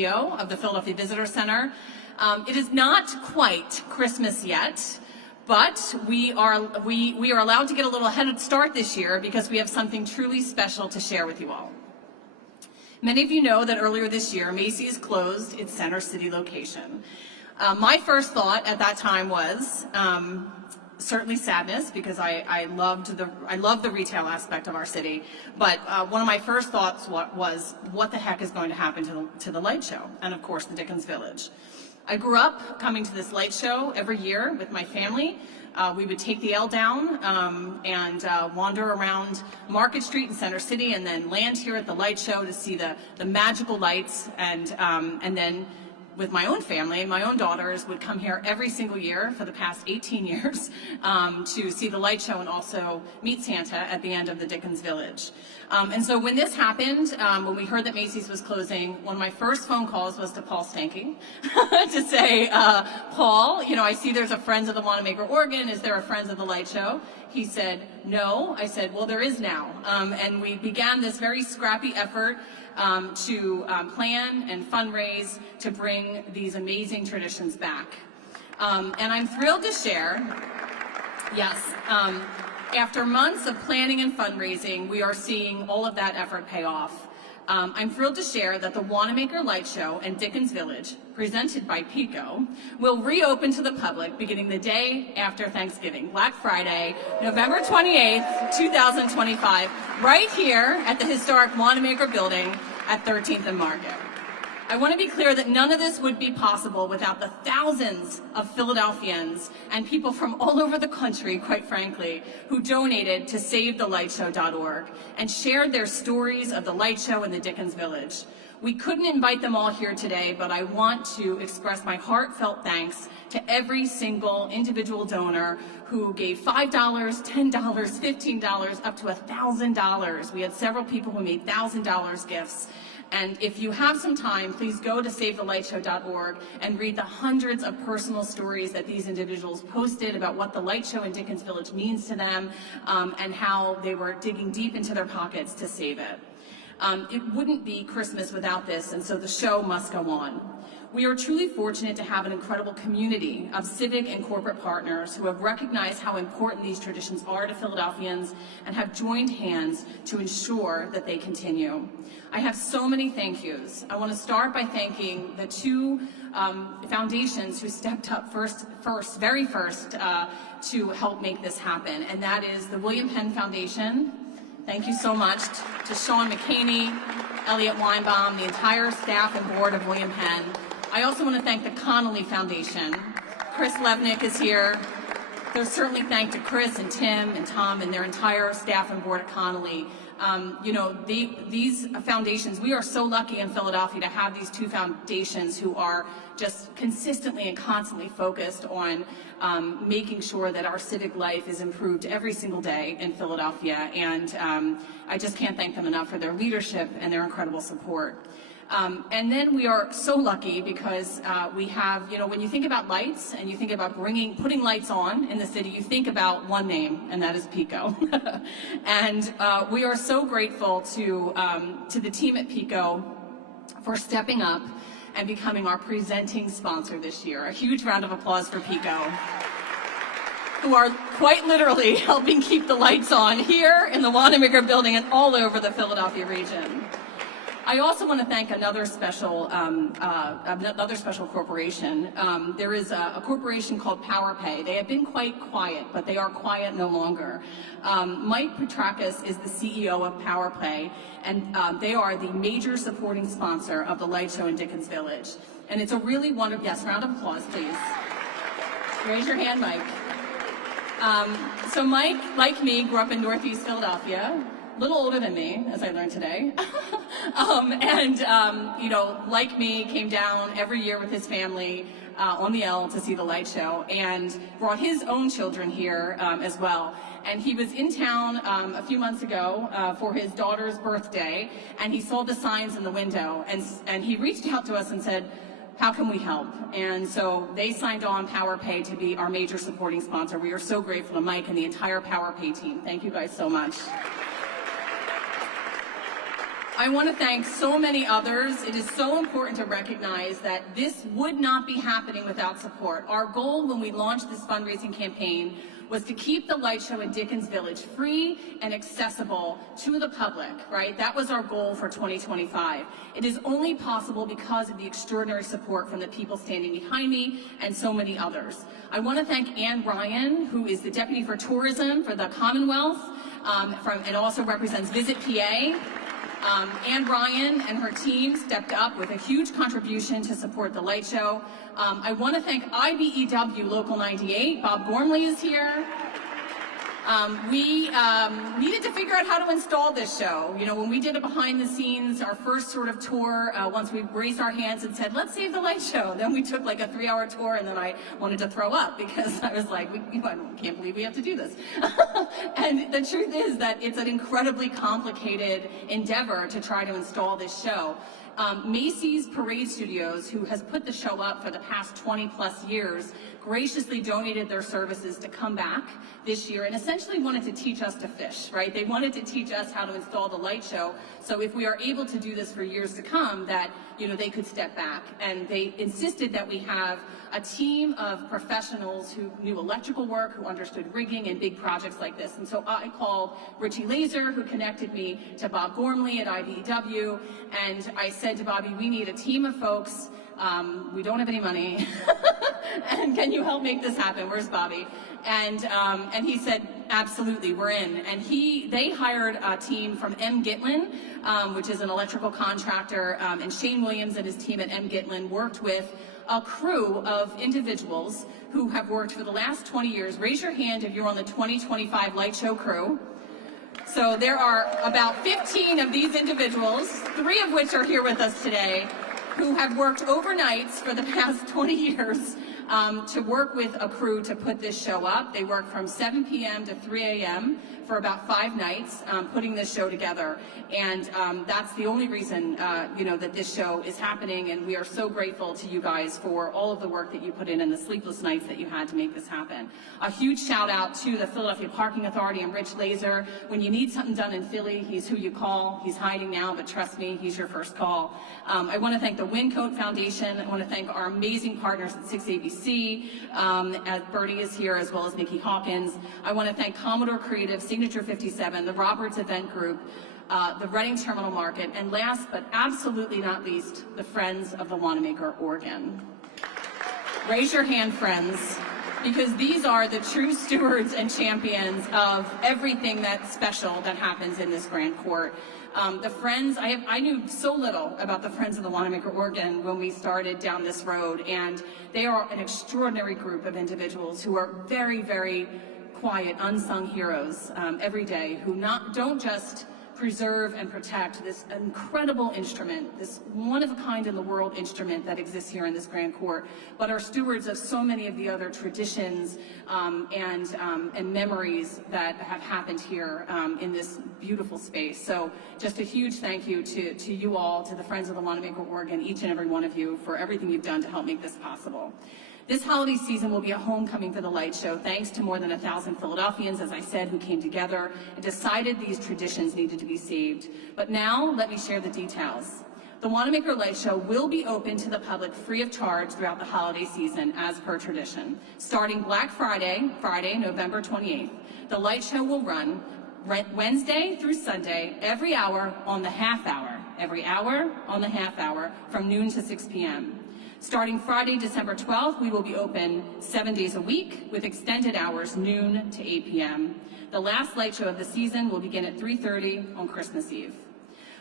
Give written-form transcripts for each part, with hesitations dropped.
CEO of the Philadelphia Visitor Center. It is not quite Christmas yet, but we are allowed to get a little head start this year because we have something truly special to share with you all. Many of you know that earlier this year, Macy's closed its Center City location. My first thought at that time was certainly sadness, because I love the retail aspect of our city. But one of my first thoughts was, what the heck is going to happen to the light show, and of course the Dickens Village. I grew up coming to this light show every year with my family. We would take the L down and wander around Market Street in Center City, and then land here at the light show to see the magical lights, and then with my own family, my own daughters would come here every single year for the past 18 years to see the light show and also meet Santa at the end of the Dickens Village. And so when this happened, when we heard that Macy's was closing, one of my first phone calls was to Paul Stanky to say, Paul, you know, I see there's a Friends of the Wanamaker organ. Is there a Friends of the Light Show? He said, no. I said, well, there is now. And we began this very scrappy effort to plan and fundraise to bring these amazing traditions back. And I'm thrilled to share, yes, after months of planning and fundraising, we are seeing all of that effort pay off. I'm thrilled to share that the Wanamaker Light Show and Dickens Village, presented by Pico, will reopen to the public beginning the day after Thanksgiving, Black Friday, November 28th, 2025, right here at the historic Wanamaker building at 13th and Market. I want to be clear that none of this would be possible without the thousands of Philadelphians and people from all over the country, quite frankly, who donated to SaveTheLightShow.org and shared their stories of the light show in the Dickens Village. We couldn't invite them all here today, but I want to express my heartfelt thanks to every single individual donor who gave $5, $10, $15, up to $1,000. We had several people who made $1,000 gifts. And if you have some time, please go to SaveTheLightShow.org and read the hundreds of personal stories that these individuals posted about what the light show in Dickens Village means to them, and how they were digging deep into their pockets to save it. It wouldn't be Christmas without this, and so the show must go on. We are truly fortunate to have an incredible community of civic and corporate partners who have recognized how important these traditions are to Philadelphians and have joined hands to ensure that they continue. I have so many thank yous. I want to start by thanking the two foundations who stepped up very first to help make this happen, and that is the William Penn Foundation. Thank you so much to Sean McCaney, Elliot Weinbaum, the entire staff and board of William Penn. I also want to thank the Connolly Foundation. Chris Levnick is here. There's certainly thanks to Chris and Tim and Tom and their entire staff and board at Connolly. You know, these foundations, we are so lucky in Philadelphia to have these two foundations who are just consistently and constantly focused on making sure that our civic life is improved every single day in Philadelphia. And I just can't thank them enough for their leadership and their incredible support. And then we are so lucky because we have, you know, when you think about lights and you think about putting lights on in the city, you think about one name, and that is Pico. And we are so grateful to the team at Pico for stepping up and becoming our presenting sponsor this year. A huge round of applause for Pico, who are quite literally helping keep the lights on here in the Wanamaker building and all over the Philadelphia region. I also want to thank another special corporation. There is a corporation called PowerPay. They have been quite quiet, but they are quiet no longer. Mike Petrakis is the CEO of PowerPay, and they are the major supporting sponsor of the light show in Dickens Village. And it's a really wonderful, yes, round of applause, please. Raise your hand, Mike. So Mike, like me, grew up in Northeast Philadelphia. A little older than me, as I learned today. You know, like me, came down every year with his family on the L to see the light show, and brought his own children here as well. And he was in town a few months ago for his daughter's birthday, and he saw the signs in the window, and he reached out to us and said, how can we help? And so they signed on PowerPay to be our major supporting sponsor. We are so grateful to Mike and the entire PowerPay team. Thank you guys so much. I want to thank so many others. It is so important to recognize that this would not be happening without support. Our goal when we launched this fundraising campaign was to keep the light show in Dickens Village free and accessible to the public, right? That was our goal for 2025. It is only possible because of the extraordinary support from the people standing behind me and so many others. I want to thank Ann Ryan, who is the Deputy for Tourism for the Commonwealth, and also represents Visit PA. Ann Ryan and her team stepped up with a huge contribution to support the light show. I want to thank IBEW Local 98. Bob Gormley is here. We needed to figure out how to install this show. You know, when we did a behind the scenes, our first sort of tour, once we raised our hands and said, let's save the light show, then we took like a 3-hour tour, and then I wanted to throw up because I was like, I can't believe we have to do this. And the truth is that it's an incredibly complicated endeavor to try to install this show. Macy's Parade Studios, who has put the show up for the past 20 plus years, graciously donated their services to come back this year and essentially wanted to teach us to fish, right? They wanted to teach us how to install the light show. So if we are able to do this for years to come, that, you know, they could step back. And they insisted that we have a team of professionals who knew electrical work, who understood rigging and big projects like this. And so I called Richie Laser, who connected me to Bob Gormley at IBEW, and I said to Bobby, we need a team of folks. We don't have any money, and can you help make this happen? Where's Bobby? And he said, absolutely, we're in. And they hired a team from M. Gitlin, which is an electrical contractor, and Shane Williams and his team at M. Gitlin worked with a crew of individuals who have worked for the last 20 years. Raise your hand if you're on the 2025 Light Show crew. So there are about 15 of these individuals, 3 of which are here with us today, who have worked overnights for the past 20 years to work with a crew to put this show up. They work from 7 p.m. to 3 a.m. for about 5 nights putting this show together. And that's the only reason, that this show is happening. And we are so grateful to you guys for all of the work that you put in and the sleepless nights that you had to make this happen. A huge shout out to the Philadelphia Parking Authority and Rich Laser. When you need something done in Philly, he's who you call. He's hiding now, but trust me, he's your first call. I want to thank the Wincoat Foundation. I want to thank our amazing partners at 6ABC, as Bertie is here, as well as Nikki Hawkins. I want to thank Commodore Creative, Signature 57, the Roberts Event Group, the Reading Terminal Market, and last but absolutely not least, the Friends of the Wanamaker Organ. Raise your hand, friends, because these are the true stewards and champions of everything that's special that happens in this Grand Court. The Friends, I knew so little about the Friends of the Wanamaker Organ when we started down this road, and they are an extraordinary group of individuals who are very, very quiet, unsung heroes every day, who don't just preserve and protect this incredible instrument, this one-of-a-kind-in-the-world instrument that exists here in this Grand Court, but are stewards of so many of the other traditions and memories that have happened here in this beautiful space. So just a huge thank you to you all, to the Friends of the Wanamaker Organ, each and every one of you, for everything you've done to help make this possible. This holiday season will be a homecoming for the Light Show, thanks to more than 1,000 Philadelphians, as I said, who came together and decided these traditions needed to be saved. But now, let me share the details. The Wanamaker Light Show will be open to the public free of charge throughout the holiday season, as per tradition. Starting Black Friday, November 28th, the Light Show will run Wednesday through Sunday, every hour on the half hour, from noon to 6 p.m. Starting Friday, December 12th, we will be open 7 days a week with extended hours, noon to 8 p.m. The last light show of the season will begin at 3:30 on Christmas Eve.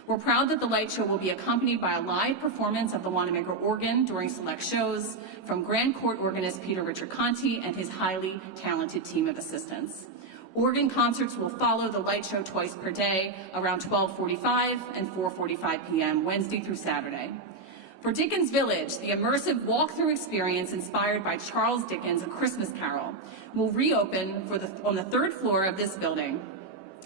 We're proud that the light show will be accompanied by a live performance of the Wanamaker organ during select shows from Grand Court organist Peter Richard Conti and his highly talented team of assistants. Organ concerts will follow the light show twice per day, around 12:45 and 4:45 p.m., Wednesday through Saturday. For Dickens Village, the immersive walkthrough experience inspired by Charles Dickens' A Christmas Carol will reopen on the 3rd floor of this building.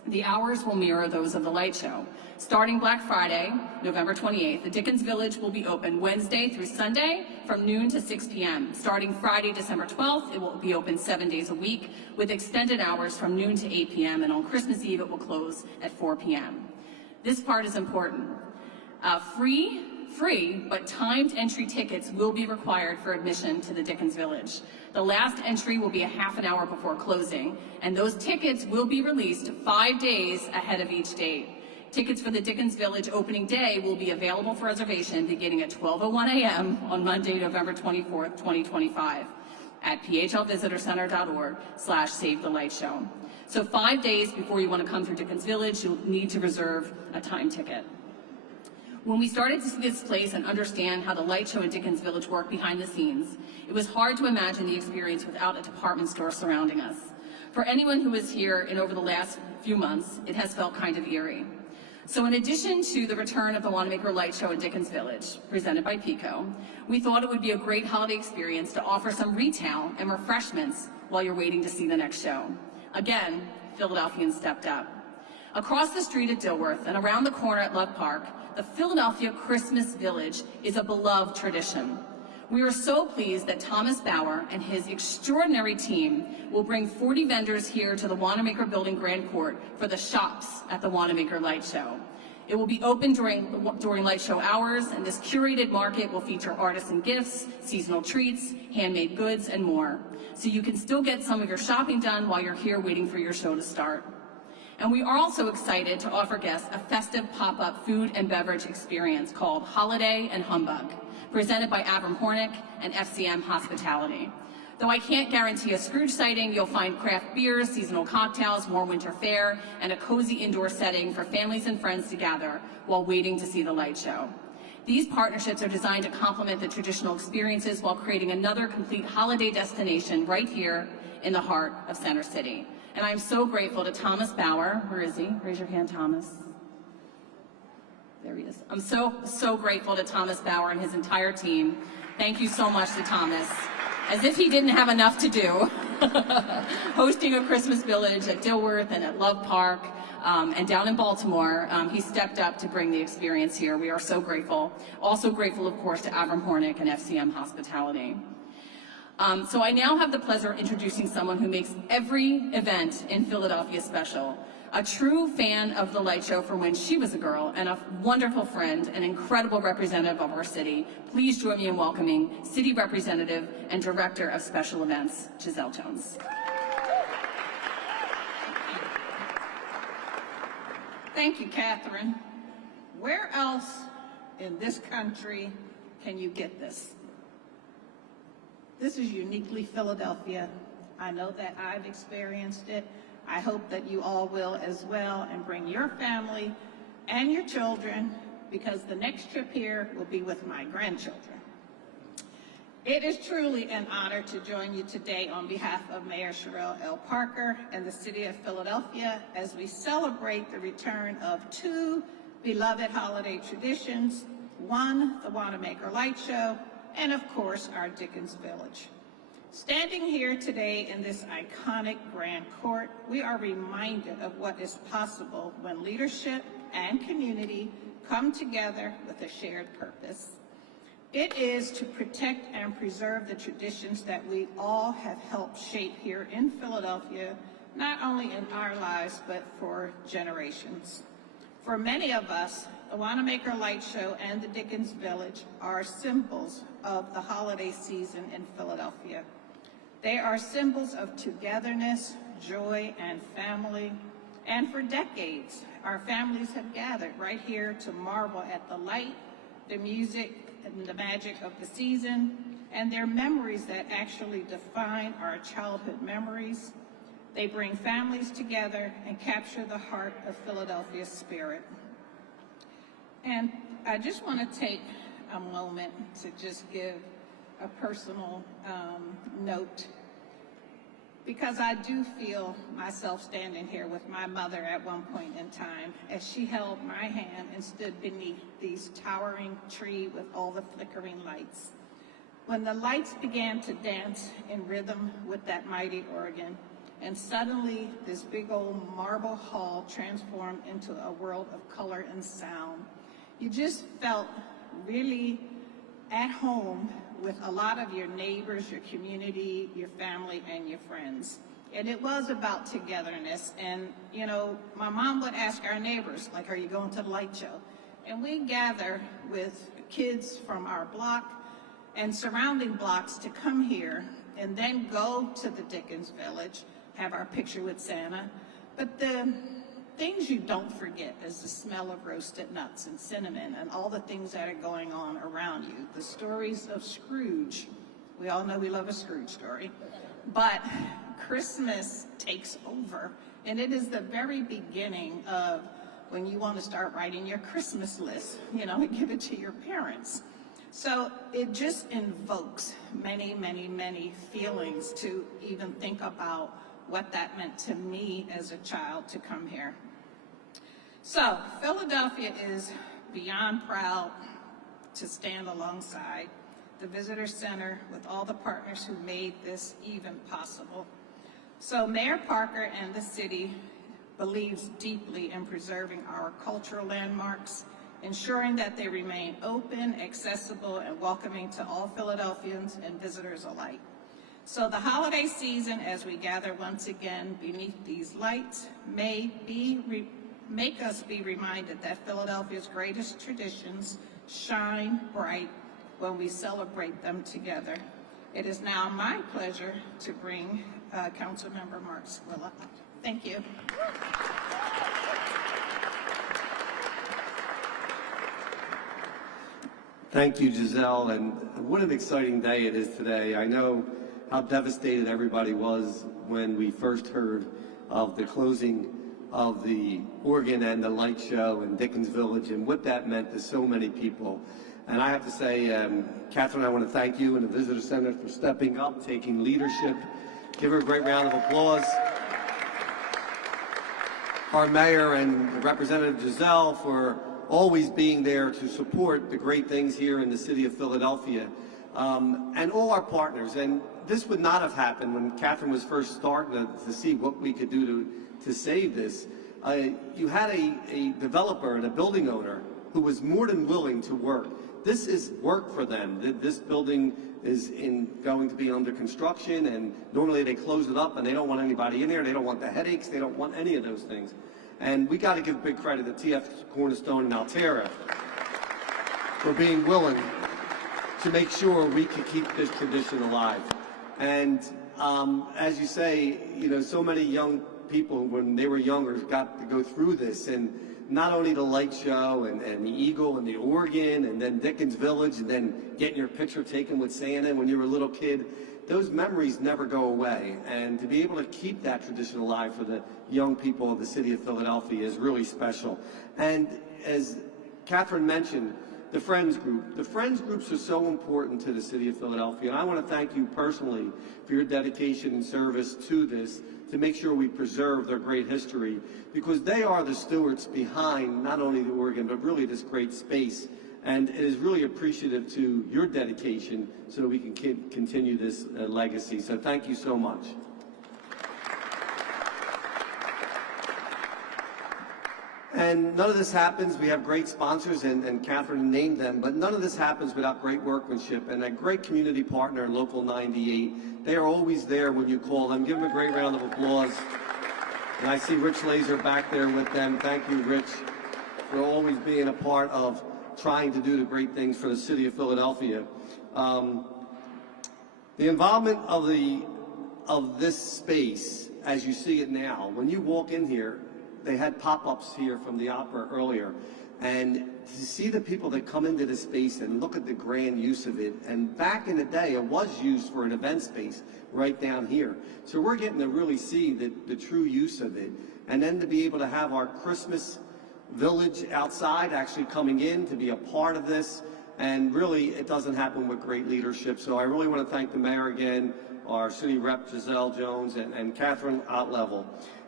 The hours will mirror those of the light show. Starting Black Friday, November 28th, the Dickens Village will be open Wednesday through Sunday from noon to 6 p.m. Starting Friday, December 12th, it will be open 7 days a week with extended hours from noon to 8 p.m. and on Christmas Eve it will close at 4 p.m. This part is important. Free, but timed entry tickets will be required for admission to the Dickens Village. The last entry will be a half an hour before closing, and those tickets will be released 5 days ahead of each date. Tickets for the Dickens Village opening day will be available for reservation beginning at 12:01 a.m. on Monday, November 24th, 2025 at phlvisitorcenter.org/SaveTheLightShow. So 5 days before you want to come to Dickens Village, you'll need to reserve a time ticket. When we started to see this place and understand how the light show at Dickens Village worked behind the scenes, it was hard to imagine the experience without a department store surrounding us. For anyone who was here in over the last few months, it has felt kind of eerie. So in addition to the return of the Wanamaker Light Show at Dickens Village, presented by Pico, we thought it would be a great holiday experience to offer some retail and refreshments while you're waiting to see the next show. Again, Philadelphians stepped up. Across the street at Dilworth and around the corner at Love Park, the Philadelphia Christmas Village is a beloved tradition. We are so pleased that Thomas Bauer and his extraordinary team will bring 40 vendors here to the Wanamaker Building Grand Court for the shops at the Wanamaker Light Show. It will be open during light show hours, and this curated market will feature artisan gifts, seasonal treats, handmade goods, and more. So you can still get some of your shopping done while you're here waiting for your show to start. And we are also excited to offer guests a festive pop-up food and beverage experience called Holiday and Humbug, presented by Avram Hornick and FCM Hospitality. Though I can't guarantee a Scrooge sighting, you'll find craft beers, seasonal cocktails, more winter fare, and a cozy indoor setting for families and friends to gather while waiting to see the light show. These partnerships are designed to complement the traditional experiences while creating another complete holiday destination right here in the heart of Center City. And I'm so grateful to Thomas Bauer. Where is he? Raise your hand, Thomas. There he is. I'm so grateful to Thomas Bauer and his entire team. Thank you so much to Thomas. As if he didn't have enough to do, hosting a Christmas Village at Dilworth and at Love Park and down in Baltimore, he stepped up to bring the experience here. We are so grateful. Also grateful, of course, to Avram Hornick and FCM Hospitality. So I now have the pleasure of introducing someone who makes every event in Philadelphia special. A true fan of the light show from when she was a girl and a wonderful friend and incredible representative of our city. Please join me in welcoming City Representative and Director of Special Events, Giselle Jones. Thank you, Catherine. Where else in this country can you get this? This is uniquely Philadelphia. I know that I've experienced it. I hope that you all will as well, and bring your family and your children, because the next trip here will be with my grandchildren. It is truly an honor to join you today on behalf of Mayor Sherrell L. Parker and the City of Philadelphia as we celebrate the return of two beloved holiday traditions, one, the Wanamaker Light Show, and of course, our Dickens Village. Standing here today in this iconic Grand Court, we are reminded of what is possible when leadership and community come together with a shared purpose. It is to protect and preserve the traditions that we all have helped shape here in Philadelphia, not only in our lives, but for generations. For many of us, the Wanamaker Light Show and the Dickens Village are symbols of the holiday season in Philadelphia. They are symbols of togetherness, joy, and family. And for decades, our families have gathered right here to marvel at the light, the music, and the magic of the season, and their memories that actually define our childhood memories. They bring families together and capture the heart of Philadelphia's spirit. And I just want to take a moment to just give a personal note, because I do feel myself standing here with my mother at one point in time as she held my hand and stood beneath these towering tree with all the flickering lights. When the lights began to dance in rhythm with that mighty organ, and suddenly this big old marble hall transformed into a world of color and sound, you just felt really at home with a lot of your neighbors, your community, your family, and your friends. And it was about togetherness. And, you know, my mom would ask our neighbors, like, are you going to the light show? And we gather with kids from our block and surrounding blocks to come here and then go to the Dickens Village, have our picture with Santa. But the things you don't forget is the smell of roasted nuts and cinnamon and all the things that are going on around you. The stories of Scrooge. We all know we love a Scrooge story. But Christmas takes over, and it is the very beginning of when you want to start writing your Christmas list, you know, and give it to your parents. So it just invokes many, many, many feelings to even think about what that meant to me as a child to come here. So Philadelphia is beyond proud to stand alongside the Visitor Center with all the partners who made this even possible. So Mayor Parker and the city believes deeply in preserving our cultural landmarks, ensuring that they remain open, accessible, and welcoming to all Philadelphians and visitors alike. So the holiday season, as we gather once again beneath these lights, make us be reminded that Philadelphia's greatest traditions shine bright when we celebrate them together. It is now my pleasure to bring Councilmember Mark Squilla up. Thank you. Thank you, Giselle, and what an exciting day it is today. I know how devastated everybody was when we first heard of the closing of the organ and the light show in Dickens Village and what that meant to so many people. And I have to say, Catherine, I want to thank you and the Visitor Center for stepping up, taking leadership. Give her a great round of applause. Our mayor and Representative Giselle for always being there to support the great things here in the city of Philadelphia, and all our partners. And this would not have happened when Catherine was first starting to see what we could do to save this. You had a developer and a building owner who was more than willing to work. This is work for them. This building is going to be under construction, and normally they close it up and they don't want anybody in there. They don't want the headaches. They don't want any of those things. And we got to give big credit to TF Cornerstone and Altera for being willing to make sure we could keep this tradition alive. And as you say, you know, so many young people when they were younger got to go through this, and not only the light show and the Eagle and the organ and then Dickens Village and then getting your picture taken with Santa when you were a little kid, those memories never go away. And to be able to keep that tradition alive for the young people of the city of Philadelphia is really special. And as Catherine mentioned, the Friends Group. The Friends Groups are so important to the city of Philadelphia, and I want to thank you personally for your dedication and service to this, to make sure we preserve their great history, because they are the stewards behind not only the organ, but really this great space. And it is really appreciative to your dedication so that we can continue this legacy. So thank you so much. And none of this happens, we have great sponsors, and Catherine named them, but none of this happens without great workmanship and a great community partner, Local 98. They are always there when you call them. Give them a great round of applause. And I see Rich Laser back there with them. Thank you, Rich, for always being a part of trying to do the great things for the city of Philadelphia. The involvement of this space, as you see it now, when you walk in here, they had pop-ups here from the opera earlier, and to see the people that come into this space and look at the grand use of it, and back in the day it was used for an event space right down here. So we're getting to really see the true use of it, and then to be able to have our Christmas village outside actually coming in to be a part of this, and really it doesn't happen with great leadership. So I really want to thank the mayor again, our city rep Giselle Jones, and Catherine Outlevel.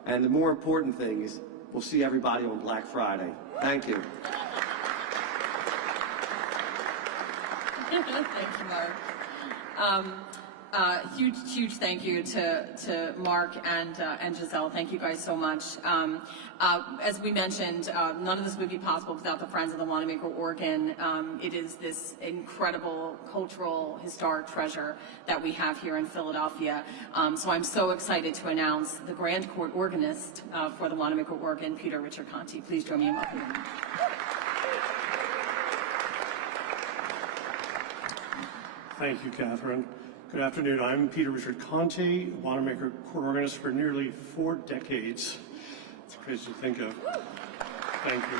And the more important thing is we'll see everybody on Black Friday. Thank you. Thank you, Mark. Huge thank you to Mark and Giselle. Thank you guys so much. As we mentioned, none of this would be possible without the Friends of the Wanamaker organ. It is this incredible cultural, historic treasure that we have here in Philadelphia. So I'm so excited to announce the Grand Court organist for the Wanamaker organ, Peter Richard Conti. Please join me in welcoming him. Thank you, Catherine. Good afternoon. I'm Peter Richard Conte, Wanamaker court organist for nearly 4 decades. It's crazy to think of. Thank you.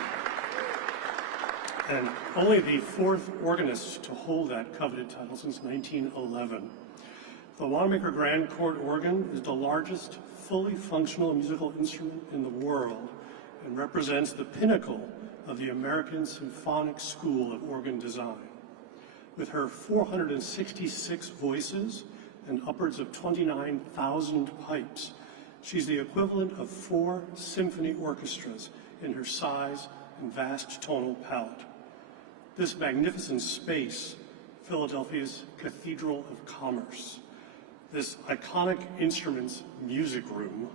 And only the 4th organist to hold that coveted title since 1911. The Wanamaker Grand Court organ is the largest fully functional musical instrument in the world and represents the pinnacle of the American Symphonic School of Organ Design. With her 466 voices and upwards of 29,000 pipes, she's the equivalent of 4 symphony orchestras in her size and vast tonal palette. This magnificent space, Philadelphia's Cathedral of Commerce, this iconic instrument's music room,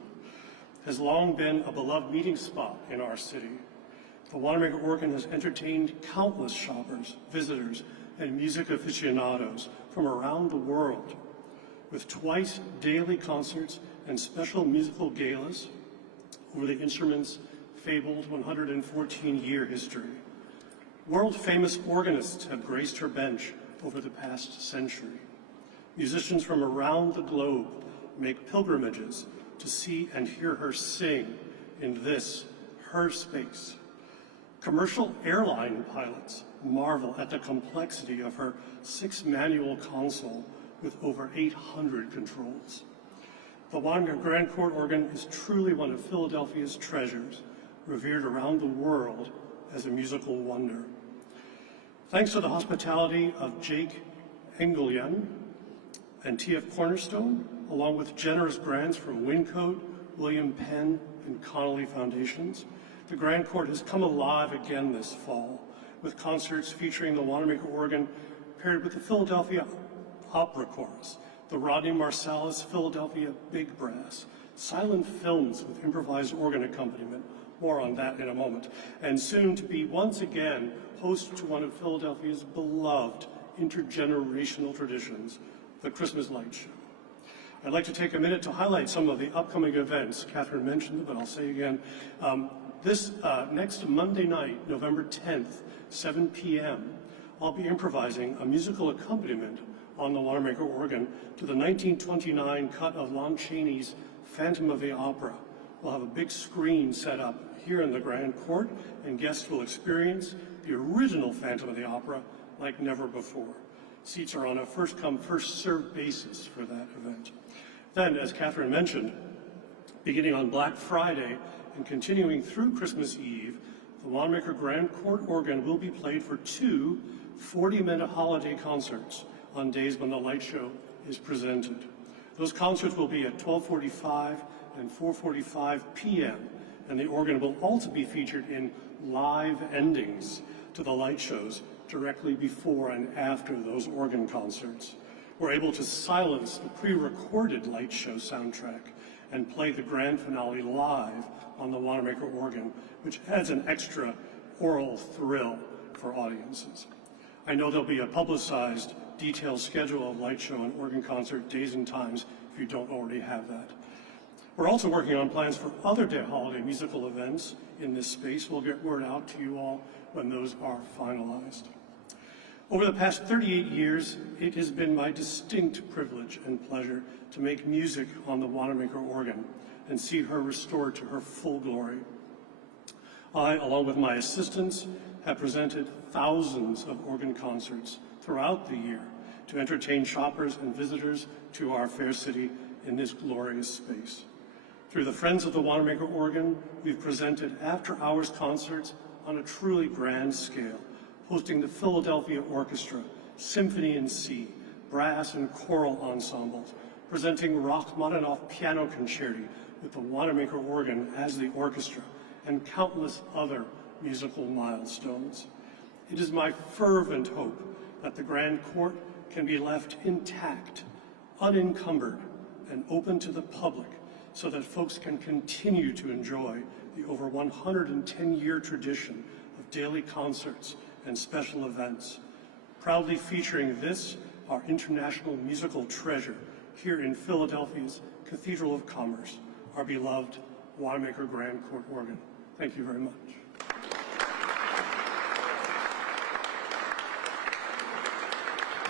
has long been a beloved meeting spot in our city. The Wanamaker organ has entertained countless shoppers, visitors, and music aficionados from around the world, with twice daily concerts and special musical galas over the instrument's fabled 114-year history. World-famous organists have graced her bench over the past century. Musicians from around the globe make pilgrimages to see and hear her sing in this, her space. Commercial airline pilots marvel at the complexity of her 6-manual console with over 800 controls. The Wanamaker Grand Court organ is truly one of Philadelphia's treasures, revered around the world as a musical wonder. Thanks to the hospitality of Jake Engeljan and T.F. Cornerstone, along with generous grants from Wincote, William Penn, and Connolly Foundations, the Grand Court has come alive again this fall, with concerts featuring the Wanamaker organ paired with the Philadelphia Opera Chorus, the Rodney Marsalis Philadelphia Big Brass, silent films with improvised organ accompaniment, more on that in a moment, and soon to be once again host to one of Philadelphia's beloved intergenerational traditions, the Christmas Light Show. I'd like to take a minute to highlight some of the upcoming events. Catherine mentioned it, but I'll say again. This next Monday night, November 10th, 7 p.m., I'll be improvising a musical accompaniment on the Wanamaker organ to the 1929 cut of Lon Chaney's Phantom of the Opera. We'll have a big screen set up here in the Grand Court, and guests will experience the original Phantom of the Opera like never before. Seats are on a first-come, first-served basis for that event. Then, as Catherine mentioned, beginning on Black Friday and continuing through Christmas Eve, the Wanamaker Grand Court organ will be played for 2 40-minute holiday concerts on days when the light show is presented. Those concerts will be at 12:45 and 4:45 p.m., and the organ will also be featured in live endings to the light shows directly before and after those organ concerts. We're able to silence the pre-recorded light show soundtrack and play the grand finale live on the Wanamaker organ, which adds an extra oral thrill for audiences. I know there'll be a publicized, detailed schedule of light show and organ concert days and times if you don't already have that. We're also working on plans for other holiday musical events in this space. We'll get word out to you all when those are finalized. Over the past 38 years, it has been my distinct privilege and pleasure to make music on the Wanamaker organ and see her restored to her full glory. I, along with my assistants, have presented thousands of organ concerts throughout the year to entertain shoppers and visitors to our fair city in this glorious space. Through the Friends of the Wanamaker organ, we've presented after-hours concerts on a truly grand scale, hosting the Philadelphia Orchestra, Symphony in C, brass and choral ensembles, presenting Rachmaninoff piano concerti with the Wanamaker organ as the orchestra, and countless other musical milestones. It is my fervent hope that the Grand Court can be left intact, unencumbered, and open to the public so that folks can continue to enjoy the over 110-year tradition of daily concerts and special events, proudly featuring this, our international musical treasure, here in Philadelphia's Cathedral of Commerce, our beloved Wanamaker Grand Court organ. Thank you very much.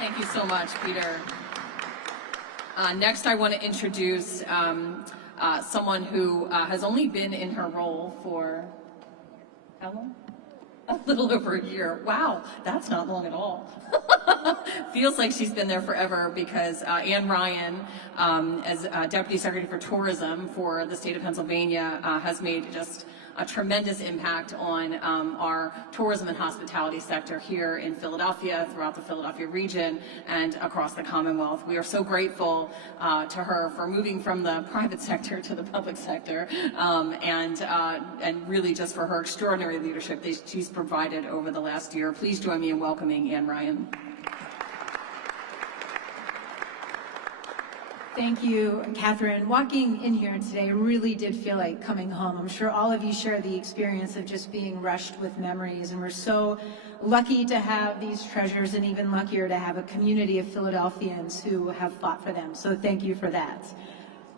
Thank you so much, Peter. Next, I want to introduce someone who has only been in her role for, how long? A little over a year. Wow, that's not long at all. Feels like she's been there forever because Ann Ryan, as Deputy Secretary for Tourism for the state of Pennsylvania, has made just a tremendous impact on our tourism and hospitality sector here in Philadelphia, throughout the Philadelphia region, and across the Commonwealth. We are so grateful to her for moving from the private sector to the public sector, and really just for her extraordinary leadership that she's provided over the last year. Please join me in welcoming Ann Ryan. Thank you, Catherine. Walking in here today really did feel like coming home. I'm sure all of you share the experience of just being rushed with memories, and we're so lucky to have these treasures, and even luckier to have a community of Philadelphians who have fought for them. So thank you for that.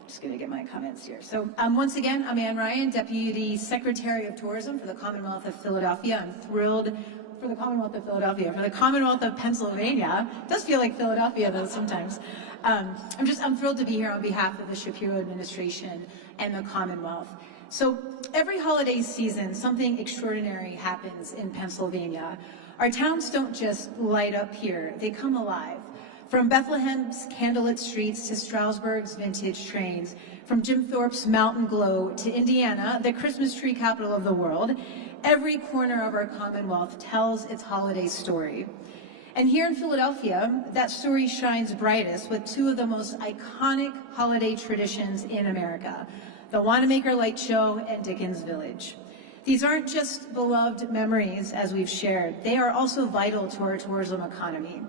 Just going to get my comments here. So once again, I'm Ann Ryan, Deputy Secretary of Tourism for the Commonwealth of Philadelphia. I'm thrilled for the Commonwealth of Philadelphia, for the Commonwealth of Pennsylvania. It does feel like Philadelphia though sometimes. I'm thrilled to be here on behalf of the Shapiro administration and the Commonwealth. So every holiday season, something extraordinary happens in Pennsylvania. Our towns don't just light up here, they come alive. From Bethlehem's candlelit streets to Stroudsburg's vintage trains, from Jim Thorpe's mountain glow to Indiana, the Christmas tree capital of the world, every corner of our Commonwealth tells its holiday story. And here in Philadelphia, that story shines brightest with two of the most iconic holiday traditions in America, the Wanamaker Light Show and Dickens Village. These aren't just beloved memories, as we've shared, they are also vital to our tourism economy.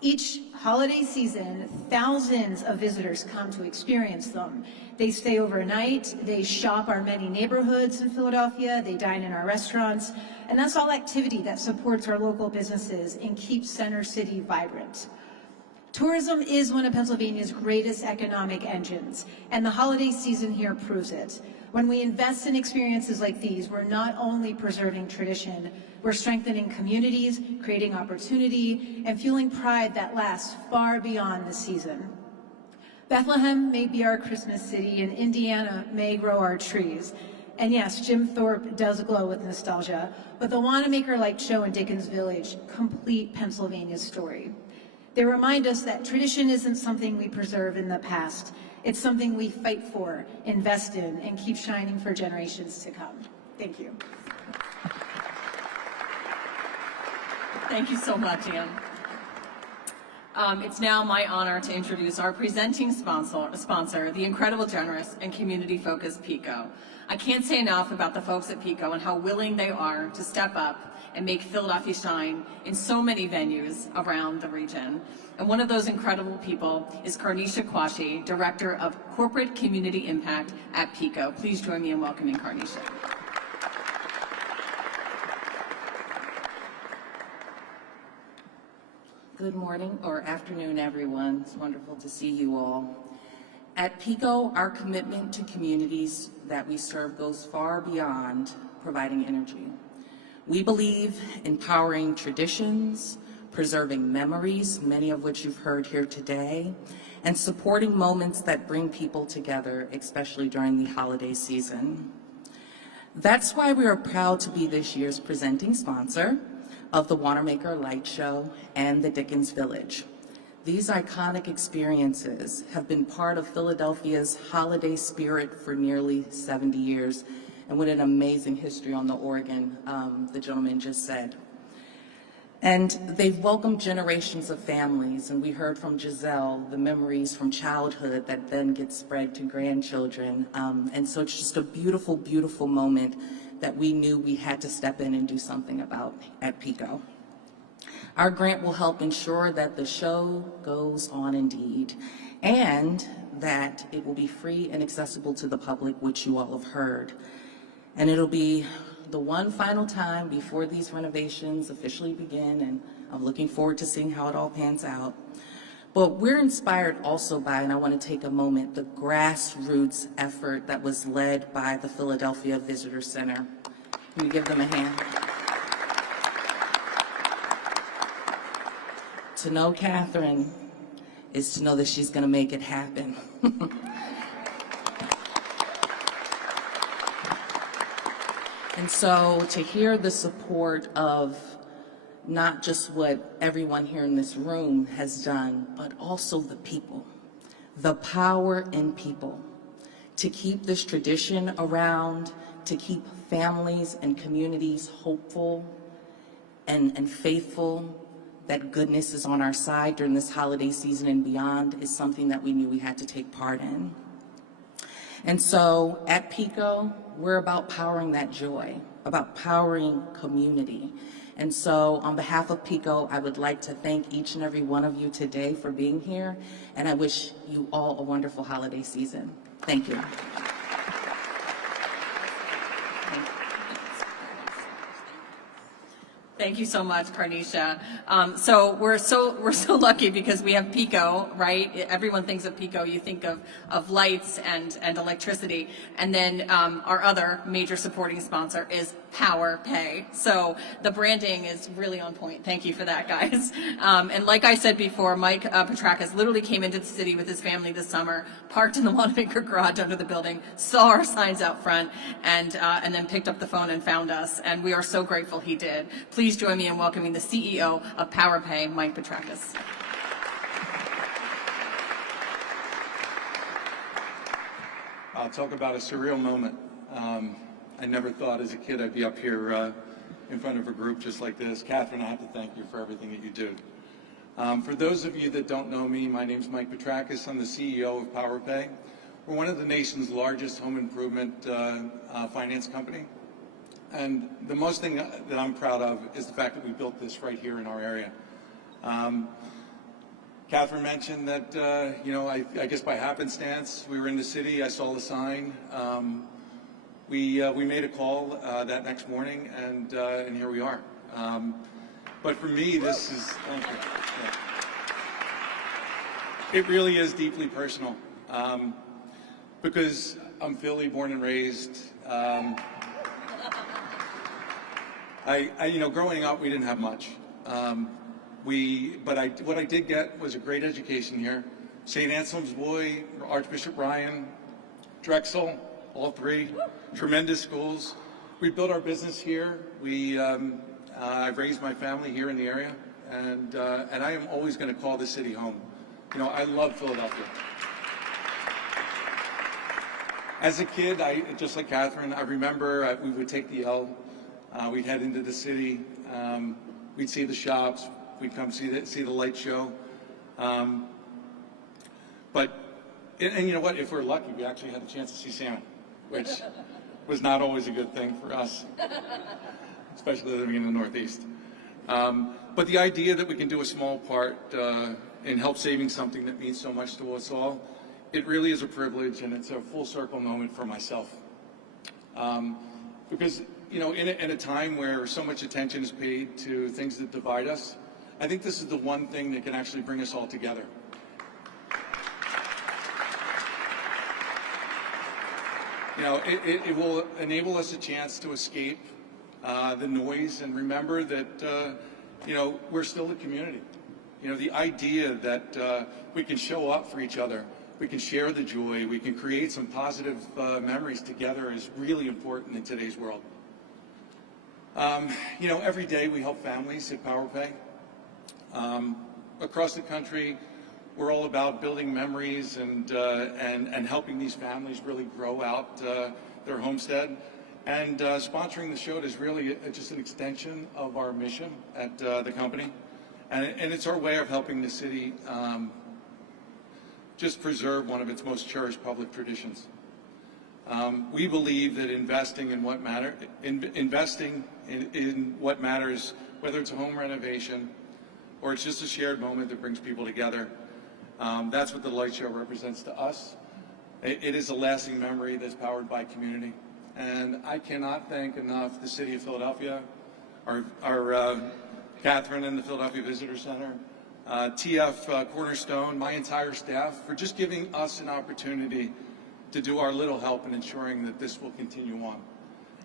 Each holiday season, thousands of visitors come to experience them. They stay overnight, they shop our many neighborhoods in Philadelphia, they dine in our restaurants, and that's all activity that supports our local businesses and keeps Center City vibrant. Tourism is one of Pennsylvania's greatest economic engines, and the holiday season here proves it. When we invest in experiences like these, we're not only preserving tradition, we're strengthening communities, creating opportunity, and fueling pride that lasts far beyond the season. Bethlehem may be our Christmas city, and Indiana may grow our trees. And yes, Jim Thorpe does glow with nostalgia, but the Wanamaker Light Show in Dickens Village complete Pennsylvania's story. They remind us that tradition isn't something we preserve in the past. It's something we fight for, invest in, and keep shining for generations to come. Thank you. Thank you so much, Ann. It's now my honor to introduce our presenting sponsor, the incredible, generous, and community-focused PICO. I can't say enough about the folks at PICO and how willing they are to step up and make Philadelphia shine in so many venues around the region. And one of those incredible people is Carnisha Quashie, Director of Corporate Community Impact at PICO. Please join me in welcoming Carnisha. Good morning or afternoon, everyone. It's wonderful to see you all. At PICO, our commitment to communities that we serve goes far beyond providing energy. We believe in empowering traditions, preserving memories, many of which you've heard here today, and supporting moments that bring people together, especially during the holiday season. That's why we are proud to be this year's presenting sponsor of the Wanamaker Light Show and the Dickens Village. These iconic experiences have been part of Philadelphia's holiday spirit for nearly 70 years, and what an amazing history on the organ the gentleman just said. And they've welcomed generations of families, and we heard from Giselle the memories from childhood that then get spread to grandchildren. And so it's just a beautiful, beautiful moment that we knew we had to step in and do something about at PICO. Our grant will help ensure that the show goes on indeed, and that it will be free and accessible to the public, which you all have heard. And it'll be the one final time before these renovations officially begin, and I'm looking forward to seeing how it all pans out. But we're inspired also by, and I want to take a moment, the grassroots effort that was led by the Philadelphia Visitor Center. Can we give them a hand? To know Catherine is to know that she's going to make it happen. And so to hear the support of not just what everyone here in this room has done, but also the people, the power in people, to keep this tradition around, to keep families and communities hopeful and faithful that goodness is on our side during this holiday season and beyond is something that we knew we had to take part in. And so at PICO, we're about powering that joy, about powering community. And so on behalf of PICO, I would like to thank each and every one of you today for being here, and I wish you all a wonderful holiday season. Thank you. Thank you so much, Carnisha. So we're so lucky because we have PICO, right? Everyone thinks of PICO, you think of lights and electricity, and then our other major supporting sponsor is Power Pay. So the branding is really on point. Thank you for that, guys. And like I said before, Mike Petrakis literally came into the city with his family this summer, parked in the Wanamaker garage under the building, saw our signs out front, and then picked up the phone and found us. And we are so grateful he did. Please join me in welcoming the CEO of Power Pay, Mike Petrakis. I'll talk about a surreal moment. I never thought as a kid I'd be up here in front of a group just like this. Catherine, I have to thank you for everything that you do. For those of you that don't know me, my name's Mike Petrakis. I'm the CEO of Power Pay. We're one of the nation's largest home improvement finance company. And the most thing that I'm proud of is the fact that we built this right here in our area. Catherine mentioned that, I guess by happenstance, we were in the city, I saw the sign. We made a call that next morning, and here we are. But for me, this is, thank you. Yeah. It really is deeply personal, because I'm Philly, born and raised. Growing up, we didn't have much. What I did get was a great education here. St. Anselm's boy, Archbishop Ryan, Drexel, all three, tremendous schools. We built our business here. I've raised my family here in the area, and I am always going to call this city home. I love Philadelphia. As a kid, just like Catherine, I remember we would take the L. We'd head into the city. We'd see the shops. We'd come see the light show. But you know what? If we're lucky, we actually had a chance to see Santa, which was not always a good thing for us, especially living in the Northeast. But the idea that we can do a small part in help saving something that means so much to us all, it really is a privilege, and it's a full circle moment for myself. Because in a time where so much attention is paid to things that divide us, I think this is the one thing that can actually bring us all together. It will enable us a chance to escape the noise and remember that, we're still a community. The idea that we can show up for each other, we can share the joy, we can create some positive memories together is really important in today's world. Every day we help families at Power Pay. Across the country, we're all about building memories and helping these families really grow out their homestead. And sponsoring the show is really just an extension of our mission at the company. And it's our way of helping the city just preserve one of its most cherished public traditions. We believe that investing in what matters, whether it's a home renovation or it's just a shared moment that brings people together, that's what the light show represents to us. It is a lasting memory that's powered by community. And I cannot thank enough the city of Philadelphia, our Catherine and the Philadelphia Visitor Center, TF Cornerstone, my entire staff, for just giving us an opportunity to do our little help in ensuring that this will continue on.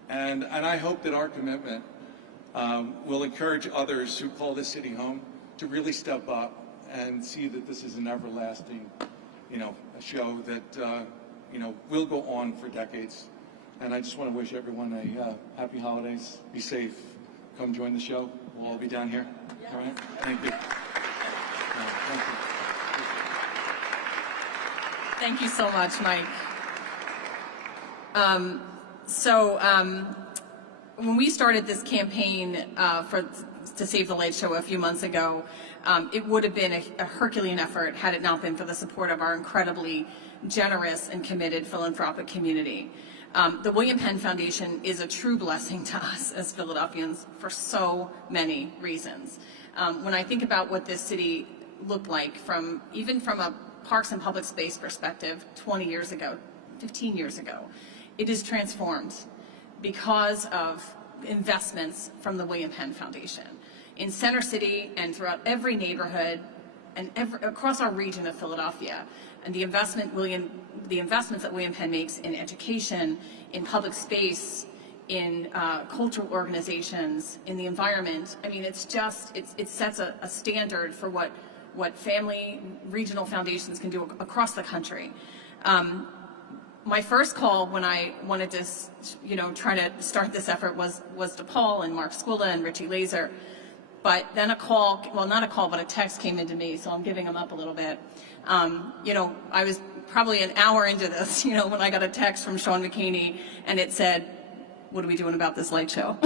And I hope that our commitment will encourage others who call this city home to really step up and see that this is an everlasting, a show that, will go on for decades. And I just want to wish everyone a happy holidays. Be safe. Come join the show. We'll all be down here. All right? Thank you. Thank you. Thank you so much, Mike. When we started this campaign to save the light show a few months ago, it would have been a Herculean effort had it not been for the support of our incredibly generous and committed philanthropic community. The William Penn Foundation is a true blessing to us as Philadelphians for so many reasons. When I think about what this city looked like even from a parks and public space perspective 20 years ago, 15 years ago, it is transformed because of investments from the William Penn Foundation. In Center City and throughout every neighborhood and across our region of Philadelphia, and the investments that William Penn makes in education, in public space, in cultural organizations, in the environment. I mean, it sets a standard for what family regional foundations can do across the country. My first call when I wanted to, try to start this effort was to Paul and Mark Squilla and Richie Laser. But then a text came into me, so I'm giving them up a little bit. I was probably an hour into this, when I got a text from Sean McKinney, and it said, "What are we doing about this light show?"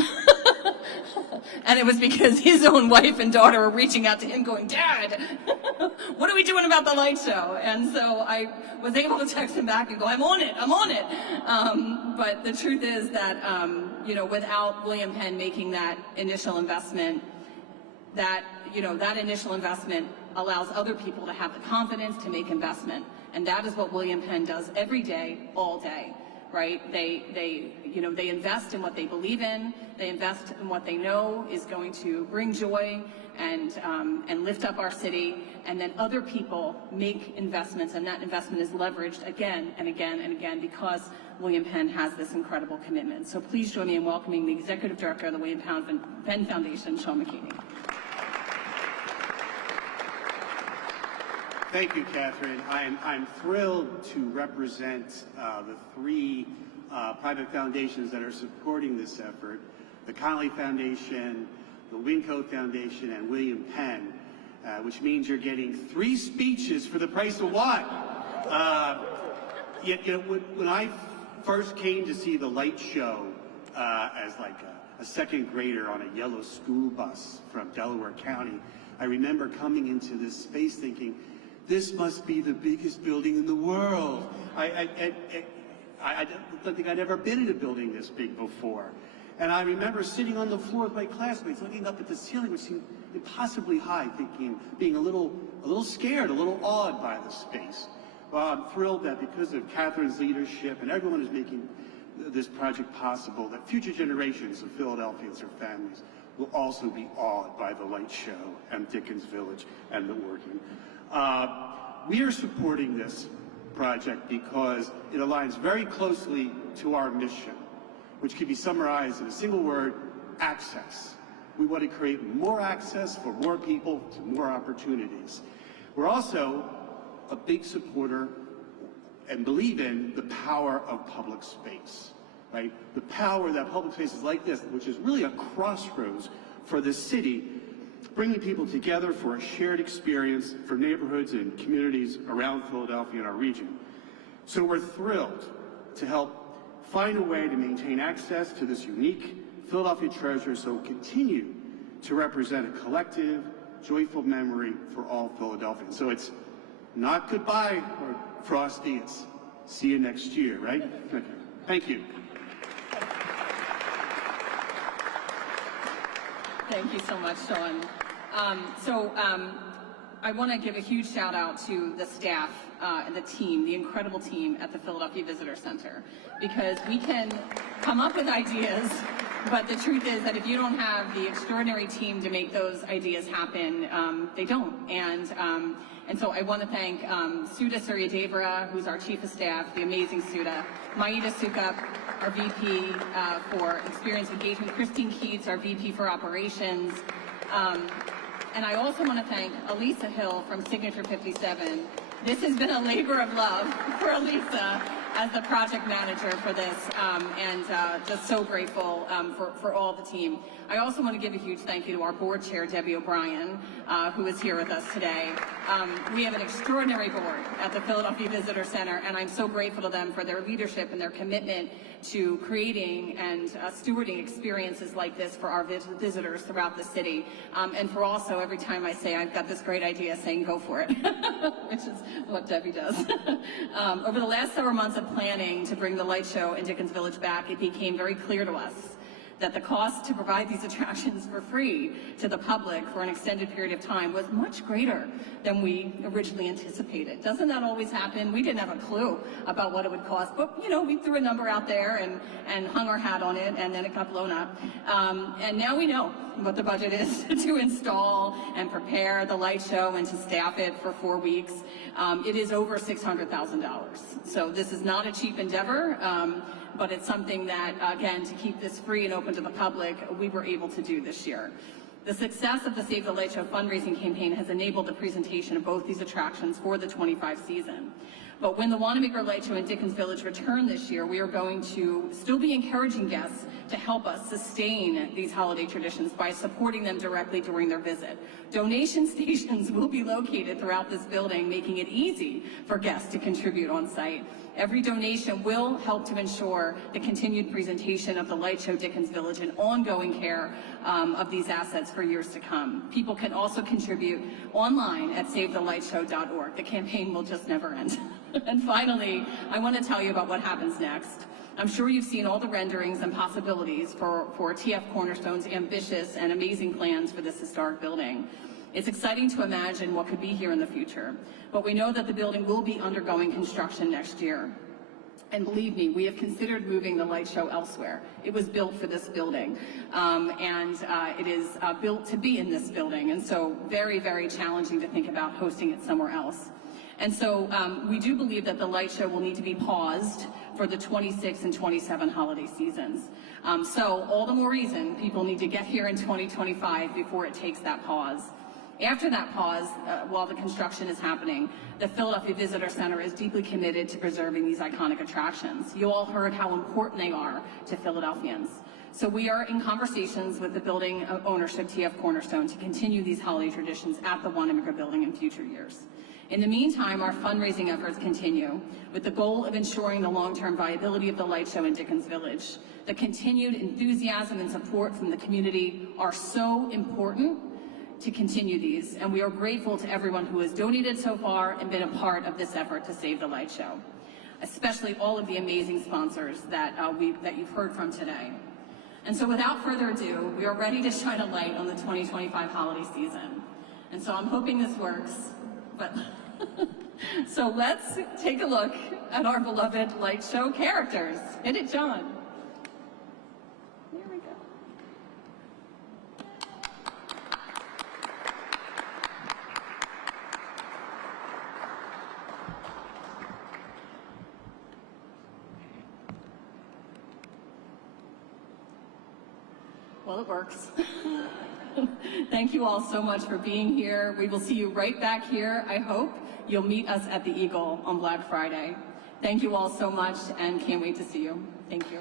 And it was because his own wife and daughter were reaching out to him going, "Dad, what are we doing about the light show?" And so I was able to text him back and go, I'm on it. But the truth is that, without William Penn making that initial investment, that initial investment allows other people to have the confidence to make investment. And that is what William Penn does every day, all day, right? They invest in what they believe in. They invest in what they know is going to bring joy and lift up our city. And then other people make investments, and that investment is leveraged again and again and again because William Penn has this incredible commitment. So please join me in welcoming the Executive Director of the William Penn Foundation, Sean McKinney. Thank you, Catherine. I'm thrilled to represent the three private foundations that are supporting this effort: the Connolly Foundation, the Winco Foundation, and William Penn, which means you're getting 3 speeches for the price of 1. When I first came to see the light show as like a second grader on a yellow school bus from Delaware County, I remember coming into this space thinking, this must be the biggest building in the world. I don't think I'd ever been in a building this big before. And I remember sitting on the floor with my classmates, looking up at the ceiling, which seemed impossibly high, being a little scared, a little awed by the space. Well, I'm thrilled that because of Catherine's leadership and everyone who's making this project possible, that future generations of Philadelphians or families will also be awed by the light show and Dickens Village and the working. We are supporting this project because it aligns very closely to our mission, which can be summarized in a single word: access. We want to create more access for more people to more opportunities. We're also a big supporter and believe in the power of public space, right? The power that public spaces like this, which is really a crossroads for the city, bringing people together for a shared experience for neighborhoods and communities around Philadelphia and our region. So we're thrilled to help find a way to maintain access to this unique Philadelphia treasure so we'll continue to represent a collective, joyful memory for all Philadelphians. So it's not goodbye or Frosty, it's see you next year, right? Okay. Thank you. Thank you so much, Sean. I want to give a huge shout out to the staff and the team, the incredible team at the Philadelphia Visitor Center, because we can come up with ideas, but the truth is that if you don't have the extraordinary team to make those ideas happen, they don't. And so I want to thank Suda Suryadevara, who's our Chief of Staff, the amazing Suda, Maida Sukup, our VP for Experience Engagement, Christine Keats, our VP for Operations, And I also want to thank Elisa Hill from Signature 57. This has been a labor of love for Elisa as the project manager for this, and just so grateful for all the team. I also want to give a huge thank you to our board chair, Debbie O'Brien, who is here with us today. We have an extraordinary board at the Philadelphia Visitor Center, and I'm so grateful to them for their leadership and their commitment to creating and stewarding experiences like this for our visitors throughout the city. And for also, every time I say I've got this great idea, saying go for it, which is what Debbie does. Over the last several months of planning to bring the light show in Dickens Village back, it became very clear to us that the cost to provide these attractions for free to the public for an extended period of time was much greater than we originally anticipated. Doesn't that always happen? We didn't have a clue about what it would cost, but you know, we threw a number out there and hung our hat on it, and then it got blown up. And now we know what the budget is to install and prepare the light show and to staff it for 4 weeks. It is over $600,000. So this is not a cheap endeavor. But it's something that, again, to keep this free and open to the public, we were able to do this year. The success of the Save the Light Show fundraising campaign has enabled the presentation of both these attractions for the 25 season. But when the Wanamaker Light Show in Dickens Village return this year, we are going to still be encouraging guests to help us sustain these holiday traditions by supporting them directly during their visit. Donation stations will be located throughout this building, making it easy for guests to contribute on site. Every donation will help to ensure the continued presentation of the Light Show Dickens Village and ongoing care of these assets for years to come. People can also contribute online at SaveTheLightShow.org. The campaign will just never end. And finally, I want to tell you about what happens next. I'm sure you've seen all the renderings and possibilities for TF Cornerstone's ambitious and amazing plans for this historic building. It's exciting to imagine what could be here in the future, but we know that the building will be undergoing construction next year. And believe me, we have considered moving the light show elsewhere. It was built for this building, and it is built to be in this building, and so very, very challenging to think about hosting it somewhere else. And so we do believe that the light show will need to be paused for the 26 and 27 holiday seasons. So all the more reason people need to get here in 2025 before it takes that pause. After that pause, while the construction is happening, the Philadelphia Visitor Center is deeply committed to preserving these iconic attractions. You all heard how important they are to Philadelphians. So we are in conversations with the building ownership, TF Cornerstone, to continue these holiday traditions at the Wanamaker building in future years. In the meantime, our fundraising efforts continue with the goal of ensuring the long-term viability of the light show in Dickens Village. The continued enthusiasm and support from the community are so important to continue these, and we are grateful to everyone who has donated so far and been a part of this effort to save the light show, especially all of the amazing sponsors that you've heard from today. And so without further ado, we are ready to shine a light on the 2025 holiday season. And so I'm hoping this works, but so let's take a look at our beloved light show characters. Hit it, John. Here we go. Well, it works. Thank you all so much for being here. We will see you right back here. I hope you'll meet us at the Eagle on Black Friday. Thank you all so much and can't wait to see you. Thank you.